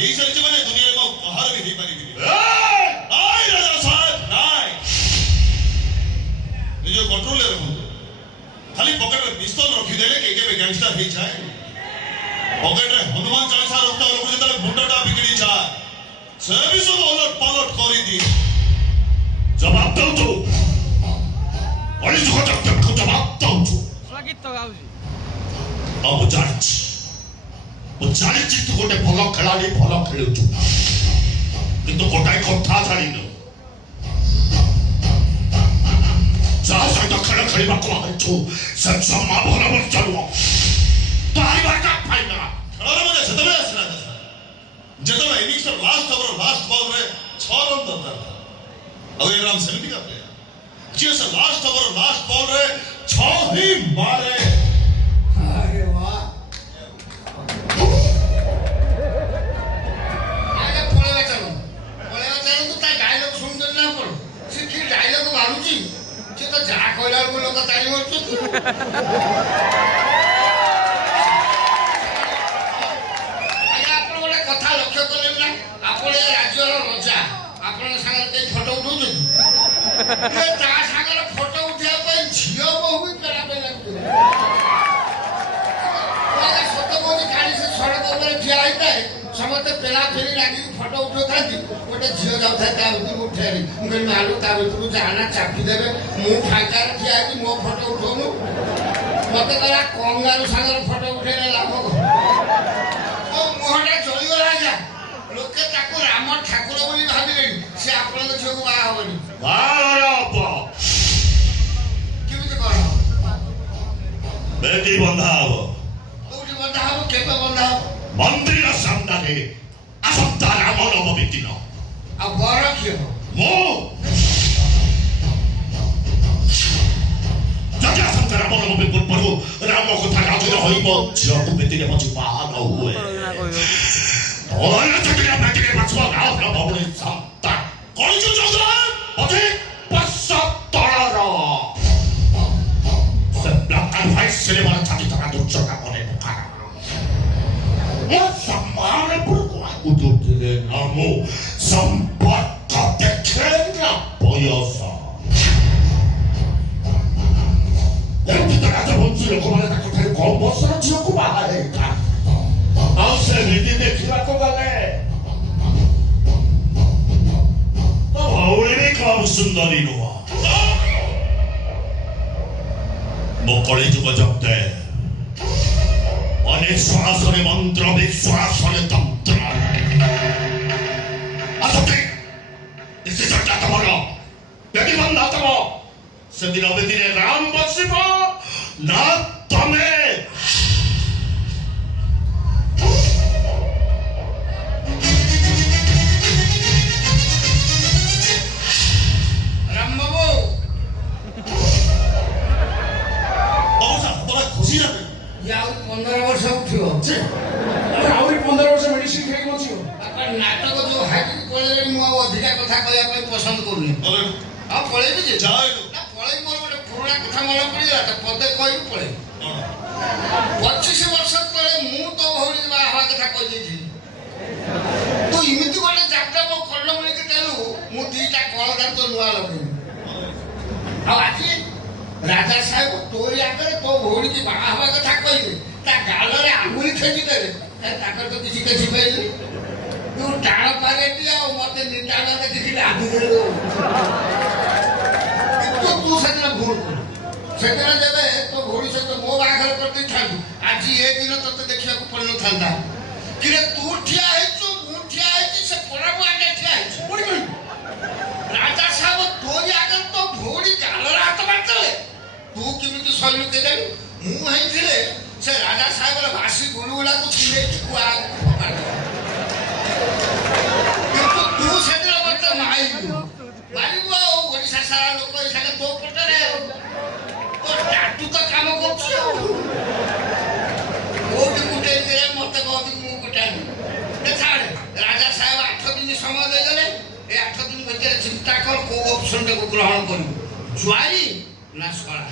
ହେଇ ସାରିଛି ମାନେ ଦୁନିଆରେ ମୁଁ କାହାର ବି ହେଇପାରିବିନି। ନାଇଁ ରାଜା ସାହେବ ନାଇଁ, ନିଜ କଣ୍ଟ୍ରୋଲରେ ରଖନ୍ତୁ। ଖାଲି ପକେଟରେ ପିସ୍ତଲ ରଖିଦେଲେ କେହି କେବେ ଗ୍ୟାଙ୍ଗଷ୍ଟର ହେଇଯାଏ। ପକେଟରେ ହନୁମାନ ଚାଳିଶା ରକ୍ତ ଲୋକ ଯେତେବେଳେ ମୁଣ୍ଡଟା ବିଗିଡ଼ି ଯାଏ ସେ ବି ସବୁ ଓଲଟ ପାଲଟ କରିଦିଏ। ଜବାବ ଦଉଛୁ, ଅଳିଯୁଗ ଜଗତକୁ ଜବାବ ଦଉଛୁ। ଆଉ ମୁଁ ଜାଣିଛି ତୁ ଗୋଟେ ଭଲ ଖେଳାଳି, ଭଲ ଖେଳୁଛୁ, କିନ୍ତୁ ଗୋଟାଏ କଥା ଜାଣିନୁ, ଯାହା ସହିତ ଖେଳ ଖେଳିବାକୁ ଆଇଛୁ ସେ ଜମା ଭଲ ମଣିଷ ନୁହଁ। ଖେଳର ମଜା ସେତେବେଳେ ଆସିଲା ଯେତେବେଳେ ଇନିଂସର ଲାଷ୍ଟ ଓଭର ଲାଷ୍ଟ ବଲରେ 6 ରନ୍ ଦରକାର ଥିଲା। ଆଉ ଏ ରାମ ସେମିତିକା ପ୍ଲେୟାର ଯିଏ ସେ ଲାଷ୍ଟ ଓଭର ଲାଷ୍ଟ ବଲରେ 6 ହିଁ ମାରେ। अरे वाह आगे पळेवा चालू तू ता डायलॉग सुनते ना पण से की डायलॉग मारूची से तो जा कहला को लोक ताली मारछ तू आया आपण गोटे कथा लक्ष्य करेन ना आपण ए राज्यर राजा आपण संगे के फोटो उठौछ ए ता संगे फोटो उठिया पे झियो बहु भी करा पे लागतो सड़क उपर ठिया होता समस्ते पेला फेरी लगी फोटो उठो था गोटे झील जाऊे उठे मुझे मालू ता भर जाना चापी देवे मु फांकार ठिया मो फोटो उठौनु मत कला कंगारू सागर फोटो उठे लाभ मुहटा चलीगला जा लोके राम ठाकुर बोली भाविले से आपण झील को बाहा हेनी केमिति कर बेटी बंधा हम मंदिर सामने आसंता राम नवमी दिन आ बर किए मो जदि आसंता राम नवमी पूर्व राम कथा राजन होइब झियो बेटी मझी बाहा न हुए बेटी मछुआ राम नवमी संता कहिछु चंद्र अति पश्चाततर से ब्लैक एंड व्हाइट सिनेमा छाती तका दुर्चका बने सम्मान पुरकुले नामो संपर्क देखेगा बयस राजा बंशी लोक मैंने कम बर्षर झील को बाहर आमती देखा गले तो भौणी भी कम सुंदरी नुह मो कलिजुग जगते अनेक श्वासने मंत्र विश्वासने तंत्र असते इसे चर्चा तमरो बेटी बंधा तम से दिन बेटी राम बसिब ना तमे राम बाबू साहब बड़ा खुशी लगे या 15 वर्ष उठियो जे आउरी 15 वर्ष मेडिसिन खाइ बचियो अपन नाटक जो हाइट पळेले मु अधिका कथा कहया पई पसंद करूनी आ पळेबी जे जाए ना पळेई मोर गोटे पुराना कथा मन पड़िला त पदे कहि पळे 25 वर्ष तळे मु तो भौरी बा हवा कथा कहि देछि तू इमिति गोटे जात्रा को करलो मने के तेलु मु दीटा कळदार तो नुआ लगे आ आजी राजा साहेब तोरी आगे तो भौरी की बाहा हवा कथा कहिबे ता गालरे आंगुली खेची देले ताकर तो किसी के छिपाइले तू टाण पारे दिया और मते निटाना देखि आदि देलो तू सतना भूल सेतना जबे तो भौरी से तो मो बागर करते थांदु आज ए दिन तते देखिया को पड़नो थांदा किरे तू ठिया हेचु मु ठिया हेची से पराबु आगे ठिया हेची पुणी कहि राजा साहेब तोरी आगे तो भौरी गालरे हाथ मारतले तू किमिति सैलु के जानी मु हेथिले से राजा साहेब भासी गुलुगुला को छिले कुआ पकाड़ किंतु तू सेदिन मत माइलु मारिबो ओडिसा सारा लोक एसाके तो पटरे तो टाटू तो काम करछि ओडी कुटे करे मत कहति मु कुटानी देखा राजा साहेब 8 दिन समय दे गले ए 8 दिन भीतर चिंता कर को ऑप्शन को ग्रहण करू जुआरी ना सळा